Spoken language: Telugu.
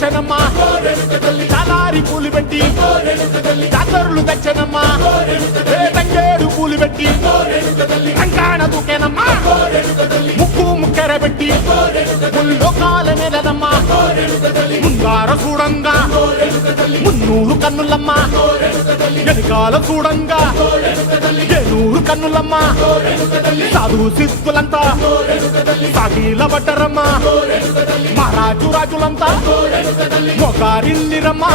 తెచ్చనమ్మా చాలారి పూలు పెట్టి జాతరులు తెచ్చనమ్మా తంగేడు పూలు పెట్టి రంగాణ దూకేనమ్మా ముక్కు ముక్కెర పెట్టి ముల్లోకాల మీదనమ్మా ముంగార చూడంగా మున్నూరు కన్నులమ్మా వెనకాల చూడంగా ఏనూరు కన్నులమ్మా సాధు సిద్ధులంతా సాగిల పడ్డరమ్మా మహారాజు రాజులంతా మొగారిల్లిరమ్మా